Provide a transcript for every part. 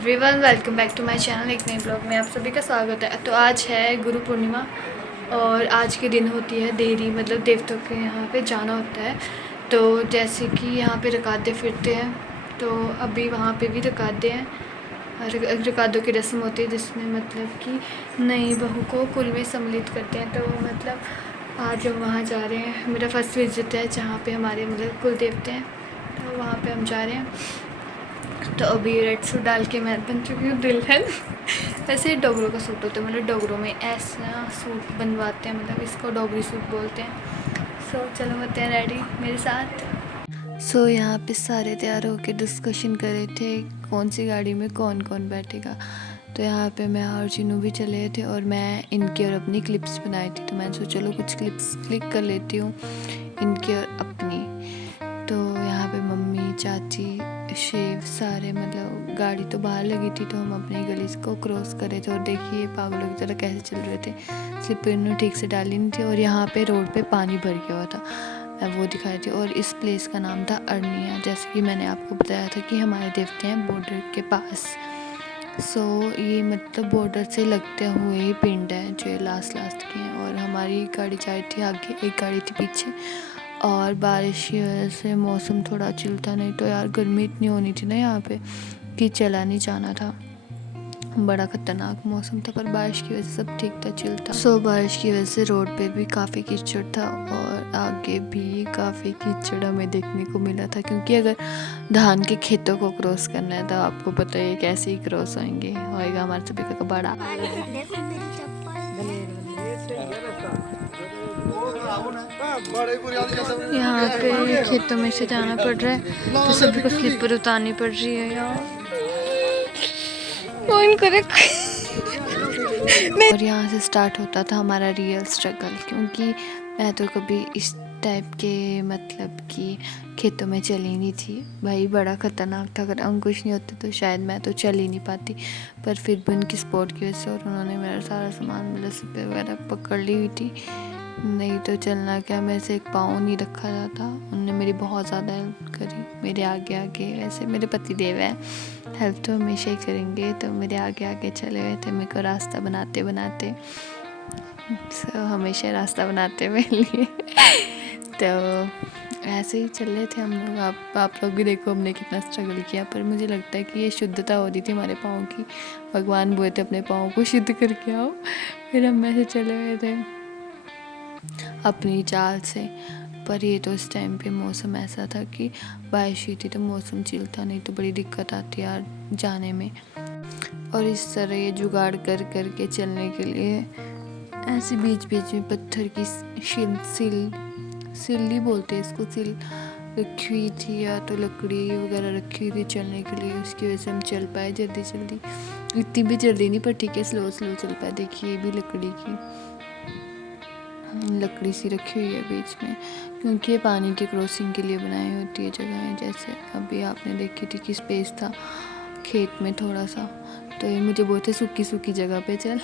Everyone, welcome back to my channel. एक नए blog में आप सभी का स्वागत है। तो आज है गुरु पूर्णिमा और आज के दिन होती है देहरी, मतलब देवताओं के यहाँ पे जाना होता है। तो जैसे कि यहाँ पे रकादे फिरते हैं, तो अभी वहाँ पे भी रकादे हैं। रकादों की रस्म होती है जिसमें मतलब कि नई बहू को कुल में सम्मिलित करते हैं। तो मतलब आज हम वहाँ जा रहे हैं। मेरा फर्स्ट विजिट है जहाँ पे हमारे मतलब कुल देवते हैं, तो वहाँ पे हम जा रहे हैं। तो अभी रेड सूट डाल के मैं बन चुकी हूँ दुल्हन। वैसे डोगरों का सूट होता है, मतलब डोगरों में ऐसा सूट बनवाते हैं, मतलब इसको डोगरी सूट बोलते हैं। चलो होते हैं रेडी मेरे साथ। यहाँ पे सारे तैयार होकर डिस्कशन कर रहे थे कौन सी गाड़ी में कौन कौन बैठेगा। तो यहाँ पे मैं और चिनू भी चले थे और मैं इनकी और अपनी क्लिप्स बनाई थी। तो मैंने सोचा चलो कुछ क्लिप्स क्लिक कर लेती हूँ, इनकी और अपनी। तो यहाँ पे मम्मी, चाची, शेव सारे, मतलब गाड़ी तो बाहर लगी थी, तो हम अपनी गली को क्रॉस कर रहे थे। और देखिए पागलों की तरह कैसे चल रहे थे, स्लिपर इन्होंने ठीक से डाली नहीं थी। और यहाँ पे रोड पे पानी भर गया हुआ था, मैं वो दिखाई थी। और इस प्लेस का नाम था अरनिया, जैसे कि मैंने आपको बताया था कि हमारे देवते हैं बॉर्डर के पास। ये मतलब बॉर्डर से लगते हुए ही पिंड है जो लास्ट के हैं। और हमारी गाड़ी जा थी आगे, एक गाड़ी थी पीछे। और बारिश की वजह से मौसम थोड़ा चिल था, नहीं तो यार गर्मी इतनी होनी थी ना यहाँ पे कि चला नहीं जाना था। बड़ा खतरनाक मौसम था, पर बारिश की वजह से सब ठीक था, चिल था। बारिश की वजह से रोड पे भी काफ़ी कीचड़ था और आगे भी काफ़ी कीचड़ हमें देखने को मिला था, क्योंकि अगर धान के खेतों को क्रॉस करना है तो आपको पता है कैसे ही क्रॉस होएगा हमारे सभी का कबाड़ा। यहाँ पे खेतों में से जाना पड़ रहा है, तो सभी को स्लीपर उतारनी पड़ रही है यार। और यहाँ से स्टार्ट होता था हमारा रियल स्ट्रगल, क्योंकि मैं तो कभी इस टाइप के मतलब कि खेतों में चली नहीं थी भाई, बड़ा ख़तरनाक था। अगर अंकुश नहीं होते तो शायद मैं तो चल ही नहीं पाती, पर फिर भी उनकी सपोर्ट की वजह से और उन्होंने मेरा सारा सामान, मतलब स्लीपर वगैरह पकड़ ली हुई थी, नहीं तो चलना क्या, मेरे से एक पाँव नहीं रखा जाता। उनने मेरी बहुत ज़्यादा हेल्प करी, मेरे आगे आगे। वैसे मेरे पति देव है, हेल्प तो हमेशा ही करेंगे, तो मेरे आगे आगे चले हुए थे मेरे को रास्ता बनाते बनाते। हमेशा रास्ता बनाते मेरे लिए। तो ऐसे ही चल रहे थे हम लोग। आप लोग भी देखो हमने कितना स्ट्रगल किया, पर मुझे लगता है कि ये शुद्धता हो रही थी हमारे पाँव की। भगवान बोले थे अपने पाँव को शुद्ध करके आओ, फिर हम ऐसे चले हुए थे अपनी चाल से। पर ये तो इस टाइम पे मौसम ऐसा था कि बारिश हुई थी, तो मौसम चिल था, नहीं तो बड़ी दिक्कत आती यार जाने में। और इस तरह ये जुगाड़ कर कर के चलने के लिए ऐसे बीच बीच में पत्थर की सिल्ली बोलते हैं इसको, सिल रखी हुई थी, या तो लकड़ी वगैरह रखी हुई थी चलने के लिए। उसकी वजह से हम चल पाए जल्दी जल्दी, इतनी भी जल्दी नहीं, पर ठीक है स्लो स्लो चल पाए। देखिए ये भी लकड़ी सी रखी हुई है बीच में, क्योंकि ये पानी के क्रॉसिंग के लिए बनाई होती है जगहें। जैसे अभी आपने देखी थी कि स्पेस था खेत में थोड़ा सा, तो ये मुझे बोलते सूखी सूखी जगह पे चल।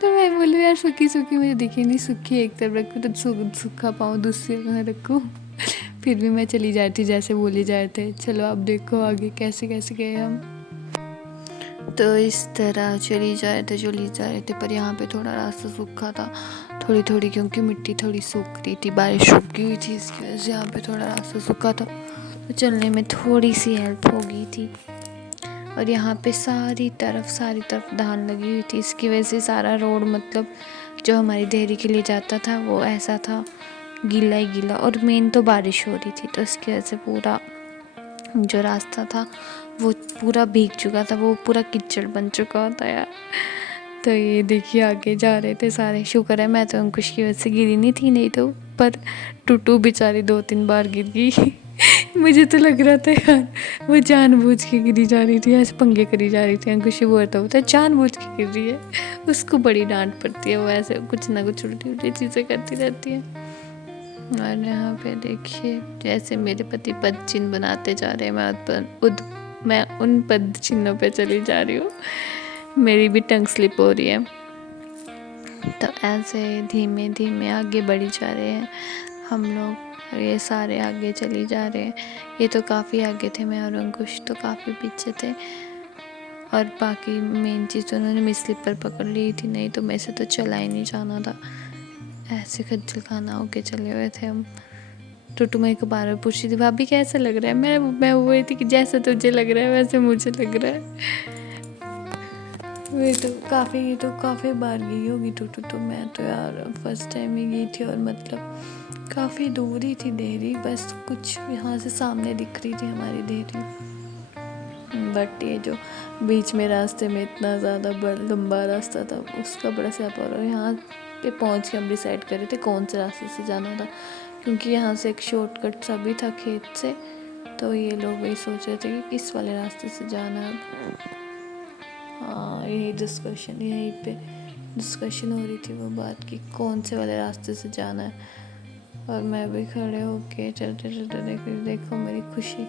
तो मैं बोलूँ यार सूखी सूखी मुझे दिखी नहीं, सूखी एक तरफ रखूँ तो सूखा पाऊँ दूसरी जगह रखूँ। फिर भी मैं चली जाती जैसे बोली जा रहे थे। चलो अब देखो आगे कैसे कैसे गए हम। तो इस तरह चली जा रहे थे, पर यहाँ पे थोड़ा रास्ता सूखा था थोड़ी थोड़ी, क्योंकि मिट्टी थोड़ी सूख रही थी, बारिश रुकी हुई थी, इसकी वजह से यहाँ पे थोड़ा रास्ता सूखा था, तो चलने में थोड़ी सी हेल्प हो गई थी। और यहाँ पे सारी तरफ धान लगी हुई थी, इसकी वजह से सारा रोड, मतलब जो हमारी देहरी के लिए जाता था वो ऐसा था गीला ही गीला। और मेन तो बारिश हो रही थी, तो इसकी वजह से पूरा जो रास्ता था वो पूरा भीग चुका था, वो पूरा कीचड़ बन चुका होता यार। तो ये देखिए आगे जा रहे थे सारे। शुक्र है मैं तो अंकुश की वजह से गिरी नहीं थी, नहीं तो पर टूटू बेचारी 2-3 बार गिर गई। मुझे तो लग रहा था यार वो जानबूझ के गिरी जा रही थी, ऐसे पंगे करी जा रही थी। अंकुश ही बोलता होता है जानबूझ के गिर रही है, उसको बड़ी डांट पड़ती है, वो ऐसे कुछ ना कुछ उल्टी उल्टी चीज़ें करती रहती है। और यहाँ पे देखिए जैसे मेरे पति पद चिन्ह बनाते जा रहे हैं, मैं उन पद चिन्हों पे चली जा रही हूँ, मेरी भी टंग स्लिप हो रही है। तो ऐसे धीमे धीमे आगे बढ़ी जा रहे हैं हम लोग, ये सारे आगे चली जा रहे हैं। ये तो काफ़ी आगे थे, मैं और अंकुश तो काफ़ी पीछे थे। और बाकी मेन चीज़ तो उन्होंने मेरी स्लीपर पकड़ ली थी, नहीं तो मेरे से तो चला ही नहीं जाना था। ऐसे खज्जल खाना होके चले हुए थे हम। टुटू मेरे को बार बार पूछ रही थी, भाभी कैसा लग रहा है? मैं वो रही थी कि जैसा तुझे लग रहा है वैसे मुझे लग रहा है। ये तो काफ़ी बार गई होगी टुटू, तो मैं तो यार फर्स्ट टाइम ही गई थी। और मतलब काफ़ी दूर ही थी देहरी, बस कुछ यहाँ से सामने दिख रही थी हमारी देहरी। बट ये जो बीच में रास्ते में इतना ज़्यादा लंबा रास्ता था, उसका बड़ा स्यापा। और यहाँ पे पहुँच के हम डिसाइड कर रहे थे कौन से रास्ते से जाना था, क्योंकि यहाँ से एक शॉर्टकट सा भी था खेत से। तो ये लोग वही सोच रहे थे कि किस वाले रास्ते से जाना है। हाँ, यही पे डिस्कशन हो रही थी वो बात की कौन से वाले रास्ते से जाना है। और मैं भी खड़े होके चलते चलते देखो मेरी खुशी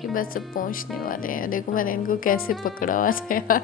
कि बस अब पहुंचने वाले हैं। देखो मैंने इनको कैसे पकड़ा हुआ था यार,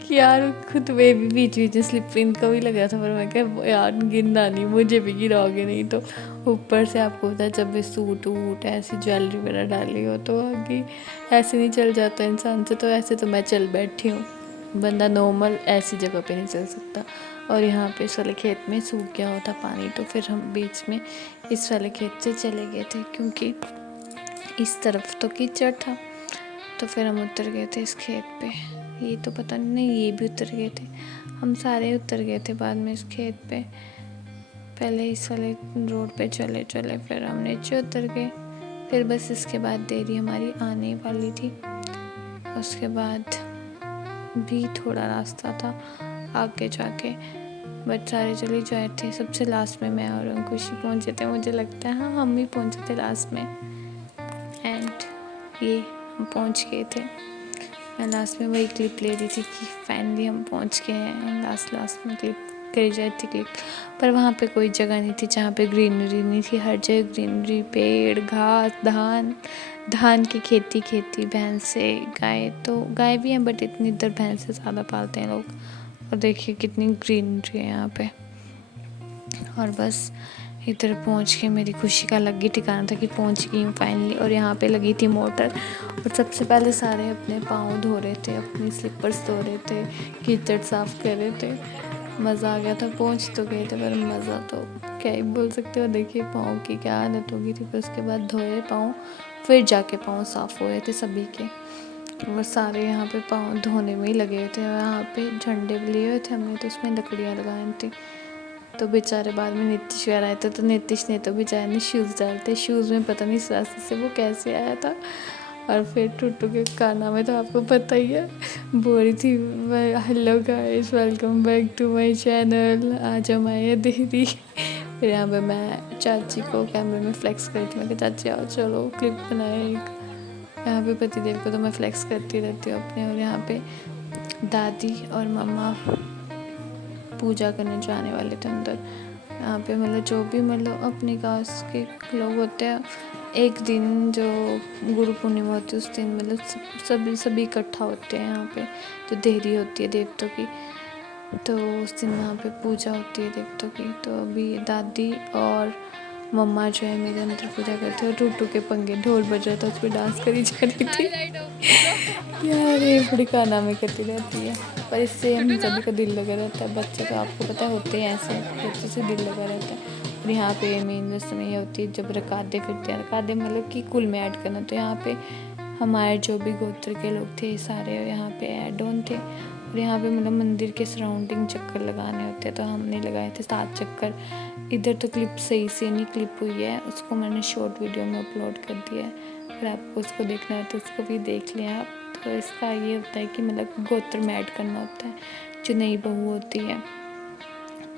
कि यार खुद में भी बीच बीच में स्लिप इनका भी लग रहा था, पर मैं क्या यार गिरना नहीं, मुझे भी गिराओगे नहीं तो। ऊपर से आपको पता है जब भी सूट वूट ऐसी ज्वेलरी वगैरह डाली हो तो आगे ऐसे नहीं चल जाता इंसान से। तो ऐसे तो मैं चल बैठी हूँ, बंदा नॉर्मल ऐसी जगह पे नहीं चल सकता। और यहाँ पे इस वाले खेत में सूख गया होता पानी, तो फिर हम बीच में इस वाले खेत से चले गए थे, क्योंकि इस तरफ तो कीचड़ था। तो फिर हम उतर गए थे इस खेत पे। ये तो पता नहीं, ये भी उतर गए थे, हम सारे उतर गए थे बाद में इस खेत पे। पहले इस वाले रोड पे चले फिर हम नीचे उतर गए। फिर बस इसके बाद देरी हमारी आने वाली थी। उसके बाद भी थोड़ा रास्ता था आगे जाके, बट सारे चले जाए थे। सबसे लास्ट में मैं और अंकुश ही पहुँचे थे, मुझे लगता है। हाँ, हम ही पहुँचे थे लास्ट में। एंड ये हम पहुँच गए थे। मैं लास्ट में वही क्लिप ले रही थी कि फाइनली हम पहुँच गए हैं। लास्ट में क्लिप करी जाती थी क्लिप, पर वहाँ पे कोई जगह नहीं थी जहाँ पे ग्रीनरी नहीं थी। हर जगह ग्रीनरी, पेड़, घास, धान की खेती, भैंसे, गाय। तो गाय भी हैं बट इतनी इधर भैंसे ज़्यादा पालते हैं लोग। और देखिए कितनी ग्रीनरी है यहाँ पे। और बस इधर पहुँच के मेरी खुशी का अलग ही ठिकाना था कि पहुँच गई हूँ फाइनली। और यहाँ पे लगी थी मोटर, और सबसे पहले सारे अपने पाँव धो रहे थे, अपनी स्लीपर्स धो रहे थे, कीचड़ साफ़ कर रहे थे। मज़ा आ गया था। पहुँच तो गए थे पर मज़ा तो क्या ही बोल सकते हो। देखिए पाँव की क्या हालत हो गई थी। फिर उसके बाद धोए पाँव, फिर जाके पाँव साफ़ हुए थे सभी के। और सारे यहाँ पे पाँव धोने में ही लगे हुए थे। यहाँ पे झंडे लिए हुए थे हमने, तो उसमें लकड़ियाँ लगाई थी। तो बेचारे बाद में नीतीश वगैरह आए थे, तो नीतीश ने तो बेचारे ने शूज़ डालते, शूज़ में पता नहीं इस रास्ते से वो कैसे आया था। और फिर टुटू के गाना में तो आपको पता ही है, बोल रही थी hello guys, welcome back to my channel, आज हम आए हैं देहरी। फिर यहाँ पे मैं चाची को कैमरे में फ्लेक्स कर रही थी। मैं कहा चाची आओ चलो क्लिप बनाए एक। यहाँ पे पतिदेव को तो मैं फ्लेक्स करती रहती हूँ अपने। और यहाँ पे दादी और मम्मा पूजा करने जाने वाले थे अंदर। यहाँ पे मतलब जो भी मतलब अपनी कास्ट के लोग होते हैं, एक दिन जो गुरु पूर्णिमा होती है उस दिन मतलब सभी इकट्ठा होते हैं यहाँ पे, जो देहरी होती है देवतों की। तो उस दिन वहाँ पे पूजा होती है देवतों की। तो अभी दादी और मम्मा जो है मेरे अंदर पूजा करते हैं। और टूटू के पंगे, ढोल बज रहा था, उस पर डांस करी जा रही थी। यार ये बड़ी कारनामे करती रहती है, पर इससे हम सभी का दिल लगा रहता है। बच्चे तो आपको पता होते हैं ऐसे, बच्चे से दिल लगा रहता है। और यहाँ पे मेन रस्म ये होती है जब रकादे फिरते हैं। रकादे मतलब कि कुल में ऐड करना। तो यहाँ पे हमारे जो भी गोत्र के लोग थे सारे यहाँ पे ऐड ऑन थे। और यहाँ पे मतलब मंदिर के सराउंडिंग चक्कर लगाने होते हैं, तो हमने लगाए थे 7 चक्कर। इधर तो क्लिप सही से नहीं क्लिप हुई है, उसको मैंने शॉर्ट वीडियो में अपलोड कर दिया है। अगर आपको उसको देखना है तो उसको भी देख लें आप। तो इसका ये होता है कि मतलब गोत्र में ऐड करना होता है जो नई बहू होती है।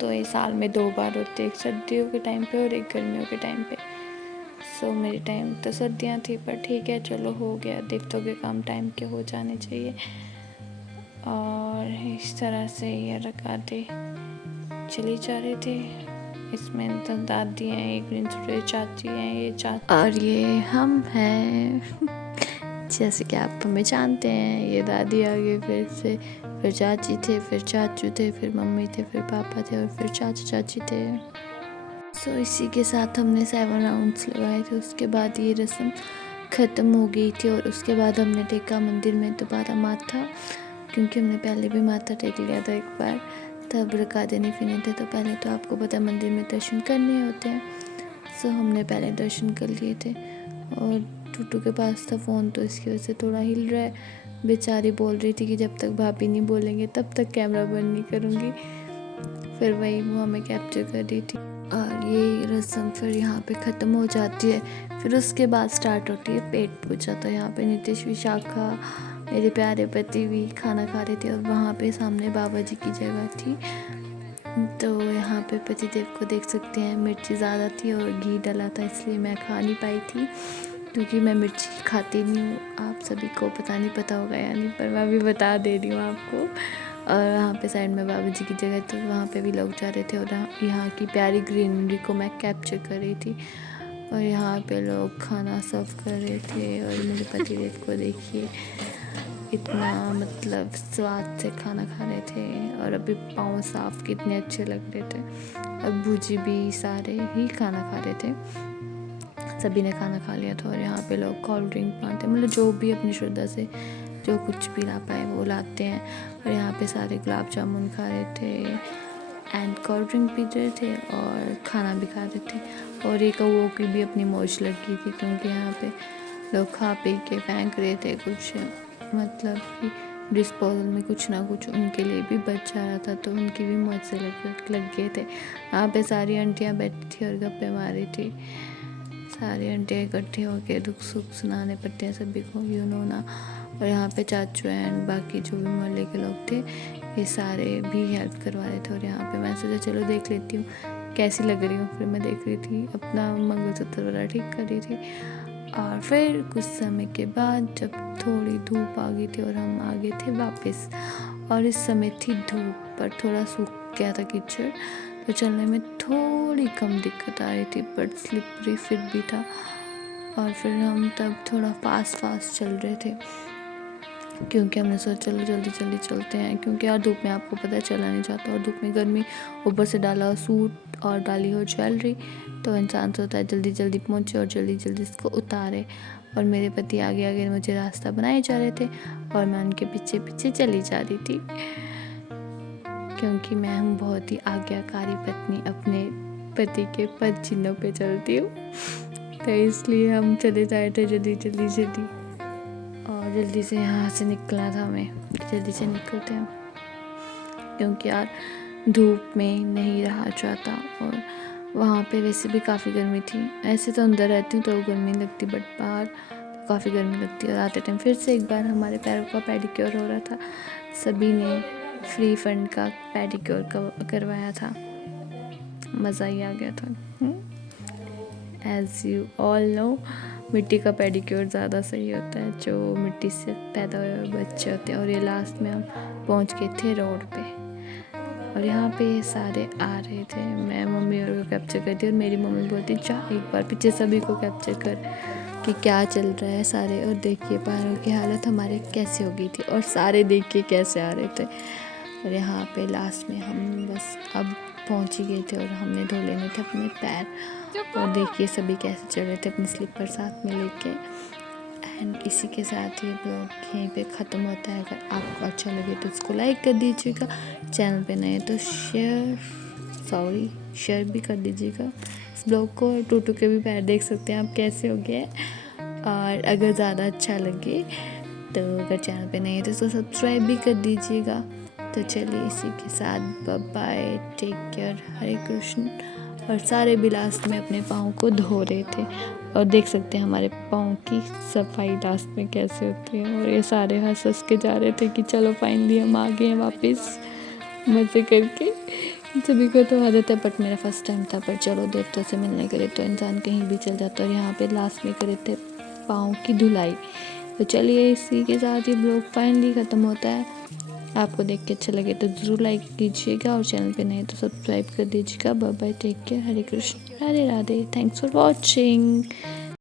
तो ये साल में 2 बार होती है, एक सर्दियों के टाइम पे और एक गर्मियों के टाइम पे। सो मेरी टाइम तो सर्दियाँ थी, पर ठीक है चलो हो गया, देवतों के काम टाइम के हो जाने चाहिए। और इस तरह से ये रकाते चली जा रहे थे। इसमें तो दादी हैं, एक ग्रीन चाची हैं, ये चाची और ये हम हैं। जैसे कि आप हमें जानते हैं, ये दादी आ गई फिर चाची थे, फिर चाचू थे, फिर मम्मी थे, फिर पापा थे, और फिर चाचा चाची थे। सो इसी के साथ हमने 7 राउंड्स लगाए थे। उसके बाद ये रस्म ख़त्म हो गई थी। और उसके बाद हमने टेका मंदिर में दोबारा माथा। क्योंकि हमने पहले भी माथा टेक लिया था एक बार, तब रकाते नहीं फिने थे। तो पहले तो आपको पता मंदिर में दर्शन करने होते हैं, सो हमने पहले दर्शन कर लिए थे। और टूटू के पास था फ़ोन, तो इसकी वजह से थोड़ा हिल रहा है। बेचारी बोल रही थी कि जब तक भाभी नहीं बोलेंगे तब तक कैमरा बंद नहीं करूँगी। फिर वही वो हमें कैप्चर कर रही थी। और ये रस्म फिर यहाँ पे ख़त्म हो जाती है। फिर उसके बाद स्टार्ट होती है पेट पूजा। तो यहाँ पे नितेश, विशाखा, मेरे प्यारे पति भी खाना खा रहे थे। और वहाँ पे सामने बाबा जी की जगह थी। तो यहाँ पे पतिदेव को देख सकते हैं, मिर्ची ज़्यादा थी और घी डला था, इसलिए मैं खा नहीं पाई थी, क्योंकि मैं मिर्ची खाती नहीं हूँ। आप सभी को पता होगा या नहीं, पर मैं भी बता दे रही हूँ आपको। और वहाँ पे साइड में बाबा जी की जगह, तो वहाँ पे भी लोग जा रहे थे। और यहाँ की प्यारी ग्रीनरी को मैं कैप्चर कर रही थी। और यहाँ पे लोग खाना सर्व कर रहे थे। और मेरे पतिदेव को देखिए, इतना मतलब स्वाद से खाना खा रहे थे। और अभी पाँव साफ कितने अच्छे लग रहे थे। और बूजी भी सारे ही खाना खा रहे थे, सभी ने खाना खा लिया था। और यहाँ पे लोग कोल्ड ड्रिंक मांगते हैं, मतलब जो भी अपनी श्रद्धा से जो कुछ भी ला पाए वो लाते हैं। और यहाँ पे सारे गुलाब जामुन खा रहे थे एंड कोल्ड ड्रिंक पी रहे थे और खाना भी खा रहे थे। और एक कौओं की भी अपनी मौज लगी थी, क्योंकि यहाँ पे लोग खा पी के फेंक रहे थे कुछ, मतलब कि डिस्पोजल में कुछ ना कुछ उनके लिए भी बच जा रहा था, तो उनकी भी मौज से लग गए थे। यहाँ पे सारी आंटियाँ बैठी थी और गप्पे मारी थी। सारी आंटियाँ इकट्ठे होकर दुख सुख सुनाने पड़ते हैं सभी को, यू नो ना। और यहाँ पे चाचू एंड बाकी जो भी मोहल्ले के लोग थे, ये सारे भी हेल्प करवा रहे थे। और यहाँ पे मैं सोचा चलो देख लेती हूँ कैसी लग रही हूँ। फिर मैं देख रही थी, अपना मंगलसूत्र वाला ठीक कर रही थी। और फिर कुछ समय के बाद जब थोड़ी धूप आ गई थी और हम आ गए थे वापस, और इस समय थी धूप, पर थोड़ा सूख गया था कीचड़, तो चलने में थोड़ी कम दिक्कत आ रही थी, बट स्लिपरी फिर भी था। और फिर हम तब थोड़ा फास्ट चल रहे थे, क्योंकि हमने सोचा चलो जल्दी चलते हैं, क्योंकि यार धूप में आपको पता है चला नहीं जाता। और धूप में गर्मी, ऊपर से डाला हो सूट और डाली हो ज्वेलरी, तो इंसान सोचता है जल्दी पहुँचे और जल्दी इसको उतारे। और मेरे पति आगे मुझे रास्ता बनाए जा रहे थे और मैं उनके पीछे चली जा रही थी, क्योंकि मैं हूँ बहुत ही आज्ञाकारी पत्नी, अपने पति के पद चिन्हों पे चलती हूँ। तो इसलिए हम चले जा रहे थे जल्दी। और जल्दी से यहाँ से निकलना था हमें, जल्दी से निकलते हैं, क्योंकि यार धूप में नहीं रहा जाता। और वहाँ पे वैसे भी काफ़ी गर्मी थी। ऐसे तो अंदर रहती हूँ तो गर्मी लगती, बट बाहर तो काफ़ी गर्मी लगती है। और आते टाइम फिर से एक बार हमारे पैरों का पेडिक्योर हो रहा था, सभी ने फ्री फंड का पेडिक्योर करवाया था, मज़ा ही आ गया था। एज़ यू ऑल नो, मिट्टी का पेडिक्योर ज़्यादा सही होता है, जो मिट्टी से पैदा हुए हुए बच्चे होते हैं। और ये लास्ट में हम पहुंच गए थे रोड पे, और यहाँ पे सारे आ रहे थे। मैं मम्मी और को कैप्चर करती, और मेरी मम्मी बोलती जा एक बार पीछे सभी को कैप्चर कर कि क्या चल रहा है सारे। और देखिए पैरों की हालत हमारे कैसे हो गई थी, और सारे देखिए कैसे आ रहे थे। और यहाँ पे लास्ट में हम बस अब पहुँच ही गए थे, और हमने धो लेने थे अपने पैर। और देखिए सभी कैसे चल रहे थे अपने स्लीपर साथ में लेके। एंड इसी के साथ ये ब्लॉग यहीं पे ख़त्म होता है। अगर आपको अच्छा लगे तो इसको लाइक कर दीजिएगा, चैनल पे नए तो शेयर भी कर दीजिएगा इस ब्लॉग को। और टूटू के भी पैर देख सकते हैं आप कैसे हो गए। और अगर ज़्यादा अच्छा लगे तो अगर चैनल पे नए हैं तो इसको सब्सक्राइब भी कर दीजिएगा। तो चलिए इसी के साथ bye, take care, Hare Krishna. और सारे भी लास्ट में अपने पाँव को धो रहे थे, और देख सकते हैं हमारे पाँव की सफाई लास्ट में कैसे होती है। और ये सारे हंस के जा रहे थे कि चलो फाइनली हम आ गए हैं वापस मज़े करके। सभी को तो आदत है, बट मेरा फर्स्ट टाइम था। पर चलो देवता से मिलने के लिए तो इंसान कहीं भी चल जाता है। और यहाँ पे लास्ट में करे थे पाँव की धुलाई। तो चलिए इसी के साथ ही ब्लॉग फाइनली ख़त्म होता है। आपको देख के अच्छा लगे तो ज़रूर लाइक कीजिएगा, और चैनल पे नए तो सब्सक्राइब कर दीजिएगा। Bye bye, take care, Hare Krishna, Radhe Radhe, thanks for watching.